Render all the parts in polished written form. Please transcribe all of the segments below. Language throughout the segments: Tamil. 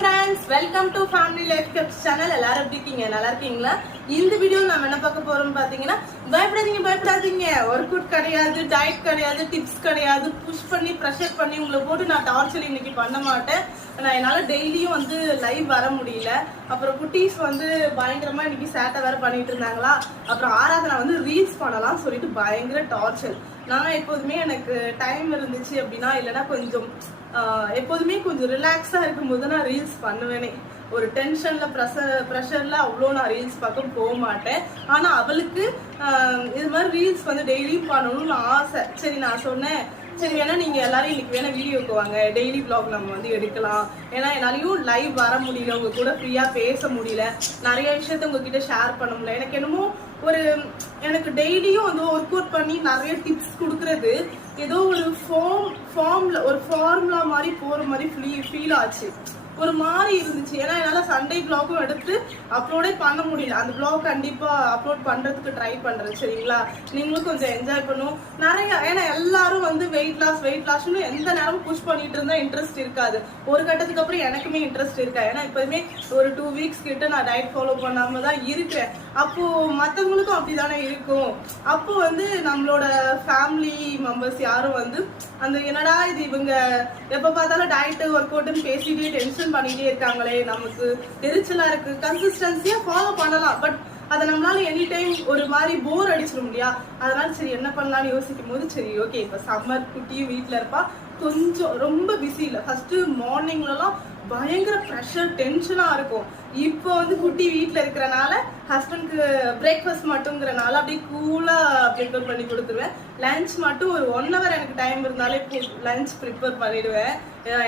friends, welcome to Family Life Tips channel. எல்லாரும் எப்படி இருக்கீங்க? நல்லா இருக்கீங்களா? இந்த வீடியோ நாம என்ன பார்க்க போறோம் பாத்தீங்கன்னா, பயப்படாதீங்க. ஒர்க் அவுட் கிடையாது, டயட் கிடையாது, டிப்ஸ் கிடையாது. புஷ் பண்ணி பிரஷர் பண்ணி உங்களை போட்டு நான் டார்ச்சர் இன்னைக்கு பண்ண மாட்டேன். நான் என்னால டெய்லியும் வந்து லைவ் வர முடியல. அப்புறம் குட்டீஸ் வந்து பயங்கரமா இன்னைக்கு சேட்டை வேற பண்ணிட்டு இருந்தாங்களா. அப்புறம் ஆராதனை வந்து ரீல்ஸ் பண்ணலாம் சொல்லிட்டு பயங்கர டார்ச்சர். நான் எப்போதுமே எனக்கு டைம் இருந்துச்சு அப்படின்னா, இல்லைன்னா கொஞ்சம் எப்போதுமே கொஞ்சம் ரிலாக்ஸா இருக்கும்போது நான் ரீல்ஸ் பண்ணுவேனே. ஒரு டென்ஷன்ல ப்ரெஷர்ல அவ்வளோ நான் ரீல்ஸ் பார்க்க போக மாட்டேன். ஆனா அவளுக்கு இது மாதிரி ரீல்ஸ் வந்து டெய்லியும் பண்ணணும்னு ஆசை. சரி நான் சொன்னேன், சரி வேணா நீங்க எல்லாரும் இன்னைக்கு வேணா வீடியோக்கு வாங்க, டெய்லி விளாக் நம்ம வந்து எடுக்கலாம். ஏன்னா என்னாலையும் லைவ் வர முடியல, உங்க கூட ஃப்ரீயா பேச முடியல, நிறைய விஷயத்த உங்ககிட்ட ஷேர் பண்ண முடியல. எனக்கு என்னமோ எனக்கு டெய்லியும் வந்து ஒர்க் அவுட் பண்ணி நிறைய டிப்ஸ் கொடுக்கறது ஏதோ ஒரு ஃபார்முலா மாதிரி போற மாதிரி ஃபீல் ஆச்சு. ஒரு மாதிரி இருந்துச்சு. ஏன்னா என்னால சண்டே பிளாகும் எடுத்து அப்லோடே பண்ண முடியல. அந்த பிளாக் கண்டிப்பா அப்லோட் பண்றதுக்கு ட்ரை பண்றேன். சரிங்களா? நீங்களும் கொஞ்சம் என்ஜாய் பண்ணும் நிறைய. ஏன்னா எல்லாரும் வந்து வெயிட் லாஸ்ன்னு எந்த நேரமும் புஷ் பண்ணிட்டு இருந்தா இன்ட்ரெஸ்ட் இருக்காது. ஒரு கட்டத்துக்கு அப்புறம் எனக்குமே இன்ட்ரெஸ்ட் இருக்கா. ஏன்னா இப்போதுமே ஒரு 2 வீக்ஸ் கிட்ட நான் டயட் ஃபாலோ பண்ணாம தான் இருக்கேன். அப்போ மற்றவங்களுக்கும் அப்படிதானே இருக்கும். அப்போ வந்து நம்மளோட ஃபேமிலி மெம்பர்ஸ் யாரும் வந்து அந்த என்னடா இது இவங்க எப்ப பார்த்தாலும் டயட் ஒர்க் அவுட்னு பேசிட்டே டென்ஷன் பண்ணிட்டே இருக்காங்களே, நமக்கு எரிச்சலா இருக்கு. கன்சிஸ்டன்சியா ஃபாலோ பண்ணலாம், பட் அதை நம்மளால எனி டைம் ஒரு மாதிரி போர் அடிச்சிடும் இல்லையா? அதனால சரி என்ன பண்ணலாம்னு யோசிக்கும் போது, சரி ஓகே இப்ப சம்மர் குட்டியும் வீட்டுல இருப்பா, கொஞ்சம் ரொம்ப பிஸி இல்லை. ஃபர்ஸ்ட் மார்னிங்லலாம் பயங்கர ப்ரெஷர் டென்ஷனா இருக்கும். இப்போ வந்து குட்டி வீட்டுல இருக்கிறனால ஹஸ்பண்ட்க்கு பிரேக்ஃபாஸ்ட் மட்டும்ங்கிறனால அப்படியே கூலா ப்ரிப்பேர் பண்ணி கொடுத்துருவேன். லஞ்ச் மட்டும் ஒரு 1 hour எனக்கு டைம் இருந்தாலே லஞ்ச் ப்ரிப்பேர் பண்ணிடுவேன்.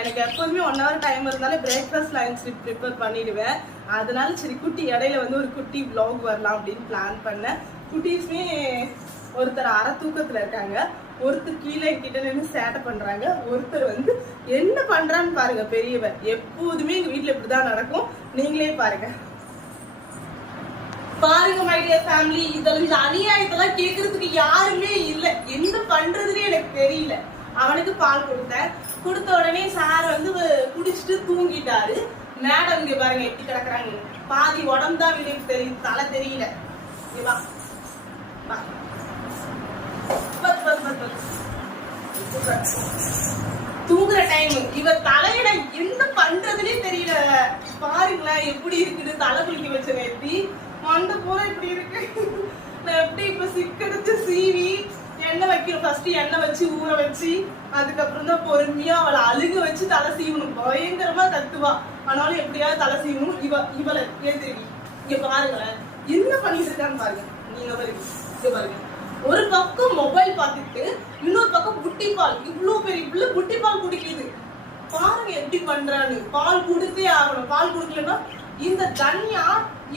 எனக்கு எப்போதுமே 1 hour டைம் இருந்தாலே பிரேக்ஃபாஸ்ட் லஞ்ச் ப்ரிப்பேர் பண்ணிடுவேன். அதனால சரி குட்டி இடையில வந்து ஒரு குட்டி விளாக் வரலாம் அப்படின்னு பிளான் பண்ணேன். குட்டீஸ்மே ஒருத்தர் அரை தூக்கத்துல இருக்காங்க, ஒருத்தர் கீழே கிட்ட நின்று சேட்டை பண்றாங்க, ஒருத்தர் வந்து என்ன பண்றான்னு பாருங்க. பெரியவர் எப்போதுமே எங்க வீட்டுல இப்படிதான் நடக்கும். நீங்களே பாருங்க மை டியர் ஃபேமிலி. இதெல்லாம் இந்த அநியாயத்தெல்லாம் கேட்கறதுக்கு யாருமே இல்ல. என்ன பண்றதுன்னு எனக்கு தெரியல. அவனுக்கு பால் கொடுத்த உடனே சார் வந்து குடிச்சிட்டு தூங்கிட்டாரு. மேடம் இங்க பாருங்க எப்படி கிடக்குறாங்க. பாதி உடம்பு தான் வெளியே தெரியும், தலை தெரியல. தூங்குற டைம் இவ தலையிட என்ன பண்றதுன்னே தெரியல. பாருங்களேன் எப்படி இருக்குது. தலை குளிக்க வச்ச நேர்த்தி மண்டை பூரா இப்படி இருக்கு. நான் எப்படி இப்ப சிக்கெடுத்து சீவி எண்ணெய் வைக்கணும். ஃபர்ஸ்ட் எண்ணெய் வச்சு ஊற வச்சு அதுக்கப்புறம் தான் பொறுமையா அவளை அழுக வச்சு தலை சீவணும். பயங்கரமா கத்துவா. ஆனாலும் எப்படியாவது தலை சீவணும். இவளை ஏந்திருவி. இங்க பாருங்களேன் என்ன பண்ணிட்டு இருக்கான்னு பாருங்க. நீங்க பாருங்க, ஒரு பக்கம் மொபைல் பார்த்துட்டு இன்னொரு பக்கம் புட்டி பால். இவ்வளவு பெரிய பிள்ளை புட்டி பால் குடிக்குது. பாருங்க எப்படி பண்றான்னு. பால் கொடுத்தே ஆகணும். பால் கொடுக்கலன்னா இந்த தனியா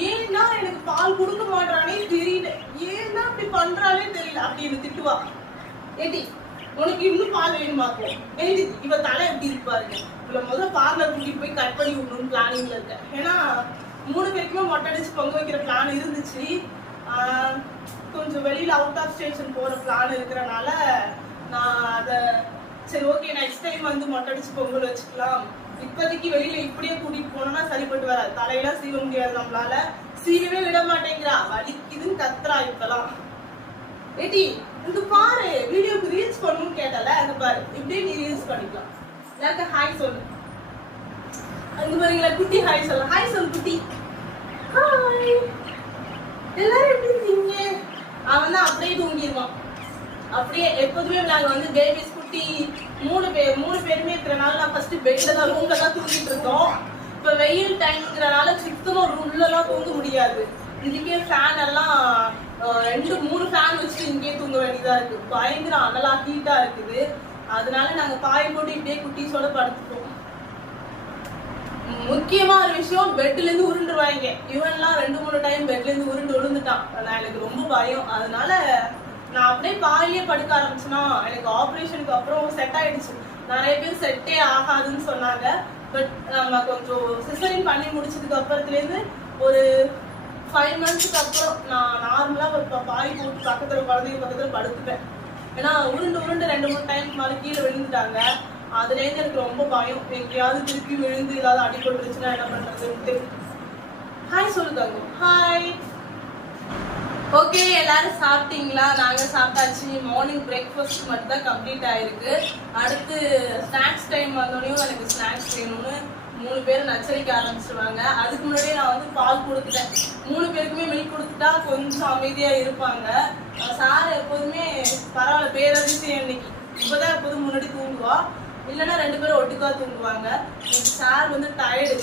ஏன்னா எனக்கு பால் கொடுக்க மாட்டானே தெரியல, ஏன்னா அப்படி பண்றானே தெரியல அப்படின்னு திட்டுவா. ஏடி உனக்கு இன்னும் பால் வேணுமாக்கும். ஏடி இவ தலை எப்படி இருக்கு பாருங்க. இவள முதல்ல பார்லர் கூட்டிட்டு போய் கட் பண்ணி விடணும்னு பிளானிங்ல இருக்கேன். ஏன்னா 3 பேருக்குமே மொட்டை அடிச்சு பொங்க வைக்கிற பிளான் இருந்துச்சு. கொஞ்சம் வெளியில அவுட் ஆஃப் ஸ்டேஷன் போற பிளான் இருக்கிறனால நான் அதை சரி ஓகே நெக்ஸ்ட் டைம் வந்து மொட்டை அடிச்சு பொங்கல் வச்சுக்கலாம். இப்போதைக்கு வெளியில இப்படியே கூட்டிட்டு போனோம்னா சரிப்பட்டு வராது. தலையெல்லாம் சீவ முடியாது, நம்மளால சீவவே விட மாட்டேங்கிறா. வலிக்குதுன்னு கத்துறா இப்பெல்லாம். ஏடி இந்த பாரு வீடியோக்கு ரீல்ஸ் பண்ணணும்னு கேட்டல, அது பாரு இப்படியே நீ ரீல்ஸ் பண்ணிக்கலாம். எல்லாருக்கும் ஹாய் சொல்லு. அங்க பாருங்களா குட்டி ஹாய் சொல்லு. ஹாய் சொல்லு குட்டி. ஹாய் எல்லாரும் எப்படி இருக்கீங்க? அவன் தான் அப்படியே தூங்கிடுவான். அப்படியே எப்போதுமே நாங்க வந்து பேபிஸ் குட்டி 3 பேருமே இருக்கிறனால நான் ஃபர்ஸ்ட் பெட்ல தான் ரூம்ல தான் தூங்கிட்டு இருக்கோம். இப்ப வெயில் டைம்ங்கிறனால சுத்தமா ரூம்லாம் தூங்க முடியாது. இதுக்கே ஃபேன் எல்லாம் 2-3 ஃபேன் வச்சுட்டு இங்கேயே தூங்க வேண்டியதா இருக்கு. பயங்கர அனலா ஹீட்டா இருக்குது. அதனால நாங்க பாய் போட்டு இப்படியே குட்டீஸோட படுத்துட்டோம். முக்கியமா ஒரு விஷயம், பெட்ல இருந்து உருண்டுருவாங்க. இவன்லாம் 2-3 டைம் பெட்ல இருந்து உருண்டு விழுந்துட்டான். எனக்கு ரொம்ப பயம். அதனால நான் அப்படியே பாயிலே படுக்க ஆரம்பிச்சுனா எனக்கு ஆப்ரேஷனுக்கு அப்புறம் செட் ஆயிடுச்சு. நிறைய பேர் செட்டே ஆகாதுன்னு சொன்னாங்க. பட் நம்ம கொஞ்சம் சிசரின் பண்ணி முடிச்சதுக்கு அப்புறத்துல இருந்து ஒரு 5 monthsக்கு அப்புறம் நான் நார்மலா ஒரு பாய் போட்டு குழந்தைங்க பக்கத்துல படுத்துப்பேன். ஏன்னா உருண்டு 2-3 டைம் மேல கீழே விழுந்துட்டாங்க. அதுலேருந்து எனக்கு ரொம்ப பயம், எங்கேயாவது திருப்பி விழுந்து ஏதாவது அடிபட்டுருச்சுன்னா என்ன பண்றதுன்ட்டு. ஹாய் சொல்லுதாங்க. ஹாய். ஓகே, எல்லாரும் சாப்பிட்டீங்களா? நாங்க சாப்பிட்டாச்சு. மார்னிங் பிரேக்ஃபாஸ்ட் மட்டும் தான் கம்ப்ளீட் ஆயிருக்கு. அடுத்து ஸ்நாக்ஸ் டைம் வந்தோடனையும் எனக்கு ஸ்நாக்ஸ் வேணும்னு 3 பேர் நச்சரிக்க ஆரம்பிச்சிருவாங்க. அதுக்கு முன்னாடியே நான் வந்து பால் கொடுத்துட்டேன். 3 பேருக்குமே மில்க் கொடுத்துட்டா கொஞ்சம் அமைதியா இருப்பாங்க. சார் எப்போதுமே பரவாயில்ல, பேரதிசயம் இன்னைக்கு. இப்பதான் எப்போதும் முன்னாடி தூங்குவா, இல்லைன்னா 2 பேரும் ஒட்டுக்கா தூங்குவாங்க. சார் வந்து டயர்டு,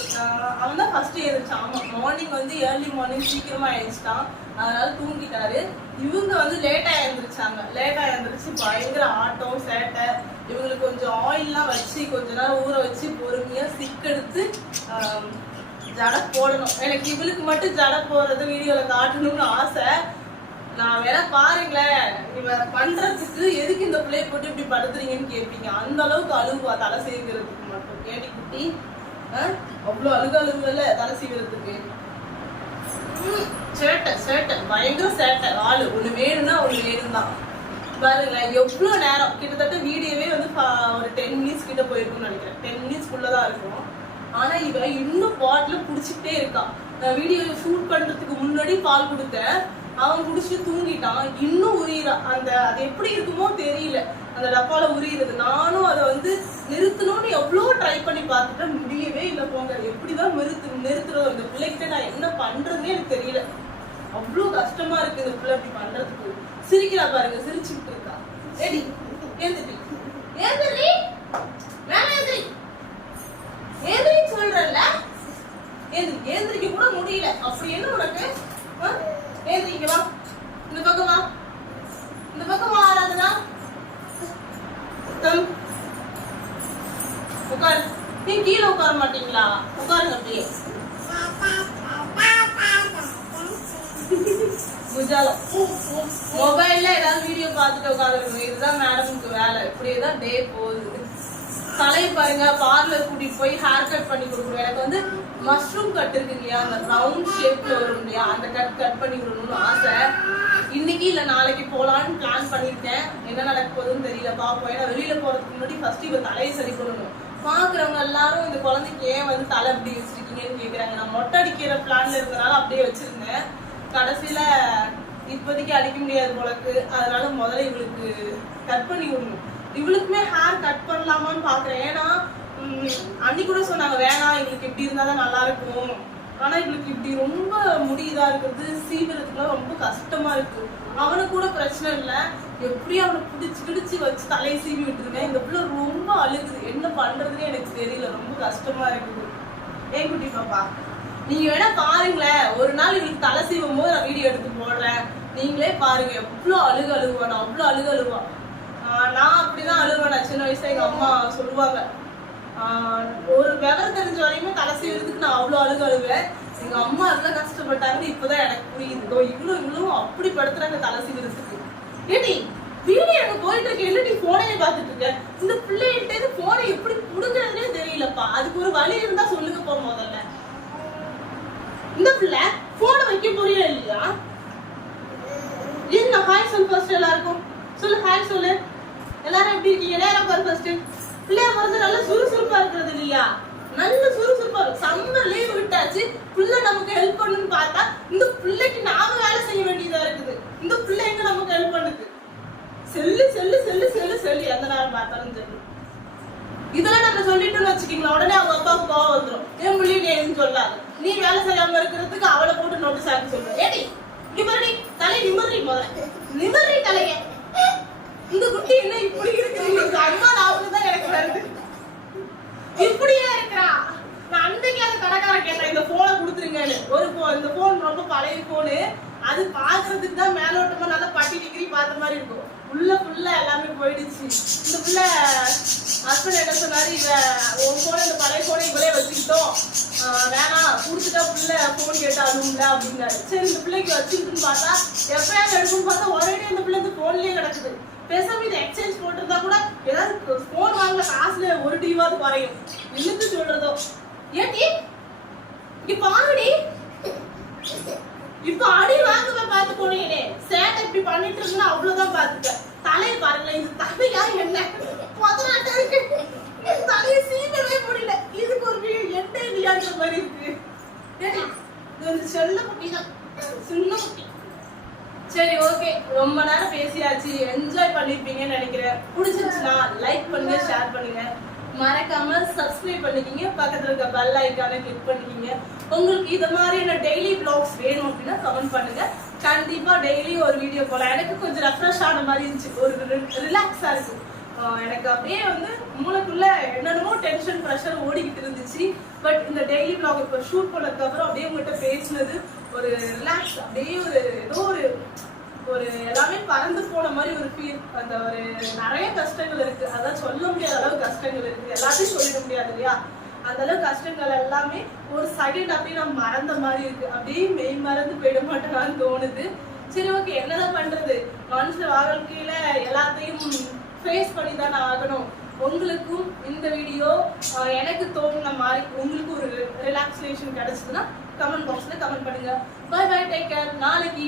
அவன் தான் ஃபர்ஸ்ட் எழுந்திரிச்சான். ஆமா, மார்னிங் வந்து ஏர்லி மார்னிங் சீக்கிரமா எழுந்திரிச்சிட்டான், அதனால தூங்கிட்டாரு. இவங்க வந்து லேட்டா எழுந்திரிச்சாங்க. லேட்டா எழுந்திரிச்சு பயங்கர ஆட்டம் சேட்டை. இவங்களுக்கு கொஞ்சம் ஆயில்லாம் வச்சு கொஞ்ச நேரம் ஊற வச்சு பொறுமையா சிக்கெடுத்து ஜடை போடணும். எனக்கு இவளுக்கு மட்டும் ஜடை போடுறது வீடியோல காட்டணும்னு ஆசை. நான் வேணா பாருங்களேன், இவ பண்றதுக்கு எதுக்கு இந்த பிள்ளைய போட்டு இப்படி படுத்துறீங்கன்னு கேட்பீங்க. அந்த அளவுக்கு அழுவா தலை சீவுறதுக்கு மட்டும். கேடி குட்டி அவ்வளவு அழுகல தலை சீவுறதுக்கு. சேட்டை சேட்டை பயங்கர சேட்டை. ஆளு ஒண்ணு வேணும்னா ஒண்ணு வேணும் தான். பாருங்களேன் எவ்வளவு நேரம், கிட்டத்தட்ட வீடியோவே வந்து ஒரு 10 மினிட்ஸ் கிட்ட போயிருக்கும்னு நினைக்கிறேன். 10 மினிட்ஸ்க்குள்ளதான் இருக்கும். ஆனா இவ இன்னும் பாட்டில குடிச்சுக்கிட்டே இருக்கா. நான் வீடியோ ஷூட் பண்றதுக்கு முன்னாடி பால் கொடுத்தேன், அவன் குடிச்சுட்டு தூங்கிட்டான். இன்னும் உரியிறா. அது எப்படி இருக்குமோ தெரியல, அந்த டப்பால உரியிறது. நானும் அதை வந்து நிறுத்தணும்னு எவ்வளவு ட்ரை பண்ணி பார்த்துட்டேன், முடியவே இல்லை. போங்க, எப்படிதான் நிறுத்துறோம் இந்த பிள்ளைகிட்ட நான் என்ன பண்றதுன்னே எனக்கு தெரியல. அவ்வளவு கஷ்டமா இருக்கு இந்த பிள்ளை அப்படி பண்றதுக்கு. சிரிக்கிறா பாருங்க, சிரிச்சுக்கிட்டு இருக்கா. ஏடி ஏந்திரி ஏந்திரி மேல ஏந்திரி ஏந்திரி சொல்றல, ஏந்திரிக்க கூட முடியல. அப்படி என்ன உனக்கு? ஏந்திரிக்க வா, இந்த பக்கம் வா, இந்த பக்கம் ஆராதனா. உட்காரு. நீ கீழே உட்கார மாட்டீங்களா? உட்காருங்க அப்படியே. மொபைல்ல ஏதாவது வீடியோ பார்த்துட்டு உட்காந்துருக்கணும். இதுதான் மேடமுக்கு வேலை. இப்படியேதான் டே போகுது. தலை பாருங்க, பார்லர் கூட்டிட்டு போய் ஹேர் கட் பண்ணி கொடுக்கணும். எனக்கு வந்து மஷ்ரூம் கட் இருக்கு இல்லையா, அந்த ரவுண்ட் ஷேப்ல வரும் இல்லையா, அந்த கட் பண்ணி கொடுக்கணும்னு ஆசை. இன்னைக்கு இல்ல நாளைக்கு போலான்னு பிளான் பண்ணிருக்கேன். என்ன நடக்க போகுதுன்னு தெரியல, பாப்போம். ஏன்னா வெளியில போறதுக்கு முன்னாடி ஃபர்ஸ்ட் இவ தலையை சரி பண்ணணும். பாக்குறவங்க எல்லாரும் இந்த குழந்தைக்கு ஏன் வந்து தலை அப்படி வச்சிருக்கீங்கன்னு கேக்குறாங்க. நான் மொட்டை அடிக்கிற பிளான்ல இருந்தனால அப்படியே வச்சிருந்தேன். கடைசியில இப்போதைக்கு அடிக்க முடியாது போலக்கு, அதனால முதல்ல இவளுக்கு கட் பண்ணி விடணும். இவளுக்குமே ஹேர் கட் பண்ணலாமான்னு பாக்குறேன். ஏன்னா அன்னி கூட சொன்னாங்க வேணாம், இவளுக்கு இப்படி இருந்தாதான் நல்லா இருக்கும். ஆனா இவளுக்கு இப்படி ரொம்ப முடியுதா இருக்கிறது, சீவிரத்துக்குலாம் ரொம்ப கஷ்டமா இருக்கு. அவனுக்கு கூட பிரச்சனை இல்லை, எப்படியும் அவனை பிடிச்சு வச்சு தலையை சீவி விட்டுருவேன். இந்த பிள்ளை ரொம்ப அழுகுது, என்ன பண்றதுன்னு எனக்கு தெரியல, ரொம்ப கஷ்டமா இருக்குது. ஏன் குட்டி பாப்பா, நீங்க வேணா பாருங்களேன். ஒரு நாள் இவளுக்கு தலை சீவும் போது நான் வீடியோ எடுத்து போடுறேன், நீங்களே பாருங்க. எவ்வளவு அழுவான், அவ்வளவு அழுவான். நான் அப்படிதான் அழுவேன். நான் சின்ன வயசுல எங்க அம்மா சொல்லுவாங்க, ஒரு விவரம் தெரிஞ்ச வரையுமே தலை சீவுறதுக்கு நான் அவ்வளவு அழுவேன். எங்க அம்மா எவ்வளவு கஷ்டப்பட்டாங்கன்னு இப்பதான் எனக்கு புரியுது. இவ்வளவு அப்படி படுத்துறாங்க தலை சீவுறதுக்கு. ஏடி வீடியோ எனக்கு போயிட்டு இருக்கு, இல்ல நீ போனையே பாத்துட்டு இருக்க. இந்த பிள்ளைகிட்ட போனை எப்படி புடுங்குறதுனே தெரியலப்பா. அதுக்கு ஒரு வழி இருந்தா சொல்லுங்கப்பா. முதல்ல இந்த பிள்ளை போனை வைக்க புரியல இல்லையா? என்ன ஹாய் சொல்லு ஃபர்ஸ்ட், எல்லாருக்கும் சொல்லு ஹாய் சொல்லு. எல்லாரும் எப்படி இருக்கீங்க? நேரம் பாரு ஃபர்ஸ்ட். பிள்ளைய பிறந்து நல்ல சுறுசுறுப்பா இருக்கிறது இல்லையா? நல்ல சுறுசுறுப்பா இருக்கு. சம்மர் லீவ் விட்டாச்சு, பிள்ளை நமக்கு ஹெல்ப் பண்ணுன்னு பார்த்தா இந்த பிள்ளைக்கு நாம வேலை செய்ய வேண்டியதா இருக்குது. இந்த பிள்ளை எங்க நமக்கு ஹெல்ப் பண்ணுது? Cell cell cell cell cell, எந்த நேரம் பார்த்தாலும் செல்லு. இதெல்லாம் நம்ம சொல்லிட்டோம்னு வச்சுக்கீங்களா, உடனே அவங்க அப்பாவுக்கு கோவம் வந்துடும். என் பிள்ளை நீ எதுவும் சொல்லாது, நீ வேலை செய்யாம இருக்கிறதுக்கு அவளை போட்டு நோட்டீஸ் ஆக்கி சொல்ற. ஏடி நிமர்றி தலை, நிமர்றி முதல்ல நிமர்றி தலைய. இந்த குட்டி என்ன இப்படி இருக்கு? அம்மா நாவுக்குதான் எனக்கு வருது, இப்படியே இருக்கிறா. நான் அன்னைக்கு அந்த கடைக்காரன் கேட்டேன், இந்த போனை கொடுத்துருங்கன்னு. இந்த போன் ரொம்ப பழைய போனு, அது பாக்குறதுக்கு தான் மேலோட்டமா நல்லா பட்டி டிகிரி பார்த்த மாதிரி இருக்கும். உள்ள ஃபுல்லா எல்லாமே போயிடுச்சு. இந்த பிள்ளை ஹஸ்பண்ட் என்ன சொன்னாரு, இவ உன் போன இந்த பழைய போனை இவளே வச்சுக்கிட்டோம், வேணாம் கொடுத்துட்டா பிள்ளை போன் கேட்டா அழுவுல அப்படின்னாரு. சரி இந்த பிள்ளைக்கு வச்சுக்கிட்டுன்னு பார்த்தா எப்பயாவது எடுக்குன்னு பார்த்தா ஒரே இந்த பிள்ளை இந்த போன்லயே கிடக்குது. பேசாம இதை எக்ஸ்சேஞ்ச் போட்டிருந்தா கூட ஏதாவது போன் வாங்கல காசுல ஒரு டிவாது குறையும். இழுத்து சொல்றதோ. ஏடி இங்க பாருடி, இப்ப அடி வாங்குவ பார்த்து போனீங்களே, சேட்டை இப்படி பண்ணிட்டு இருந்தா அவ்வளவுதான். பாத்துக்க தலையை பாருங்களேன், இந்த தலையா என்ன முதலாட்டம் இருக்கு. தலையை சீவவே முடியல. இதுக்கு ஒரு எண்டே இல்லையான்ற மாதிரி இருக்கு. இது வந்து செல்ல குட்டி தான், சின்ன குட்டி. சரி ஓகே, ரொம்ப நேரம் பேசியாச்சு, என்ஜாய் பண்ணிருப்பீங்கன்னு நினைக்கிறேன். பிடிச்சிருச்சுன்னா லைக் பண்ணுங்க, ஷேர் பண்ணுங்க, மறக்காம சப்ஸ்கிரைப் பண்ணிக்கிங்க, பக்கத்துல இருக்க பெல் ஐக்கானை கிளிக் பண்ணிக்கிங்க. உங்களுக்கு இது மாதிரியான டெய்லி vlogs வேணும் அப்படின்னா கமெண்ட் பண்ணுங்க. கண்டிப்பா டெய்லி ஒரு வீடியோ போலாம். எனக்கு கொஞ்சம் ரெஃப்ரெஷ் ஆன மாதிரி இருந்துச்சு, ஒரு ரிலாக்ஸா இருக்கு. எனக்கு அப்படியே வந்து மூளைக்குள்ள என்னென்னமோ டென்ஷன் ப்ரெஷர் ஓடிக்கிட்டு இருந்துச்சு. பட் இந்த டெய்லி vlog இப்போ ஷூட் பண்ணதுக்கு அப்புறம் அப்படியே உங்கள்கிட்ட பேசினது ஒரு ரிலாக்ஸ், அப்படியே ஒரு ஏதோ ஒரு எல்லாமே பறந்து போன மாதிரி ஒரு ஃபீல். அந்த ஒரு நிறைய கஷ்டங்கள் இருக்கு, அதான் சொல்ல முடியாத அளவு கஷ்டங்கள் இருக்கு, எல்லாத்தையும் சொல்லிட முடியாது இல்லையா. அந்த அளவு கஷ்டங்கள் எல்லாமே ஒரு செகண்ட் அப்படியே நான் மறந்த மாதிரி இருக்கு. அப்படியே மெய் மறந்து போயிட மாட்டேனான்னு தோணுது. சரி ஓகே, என்னதான் பண்றது, மனுஷ வாழ்க்கையில எல்லாத்தையும் ஃபேஸ் பண்ணி தானே ஆகணும். உங்களுக்கும் இந்த வீடியோ எனக்கு தோணுன மாதிரி உங்களுக்கு ஒரு ரிலாக்ஸேஷன் கிடைச்சதுன்னா கமெண்ட் பாக்ஸ்ல கமெண்ட் பண்ணுங்க. Bye bye, take care. நாளைக்கு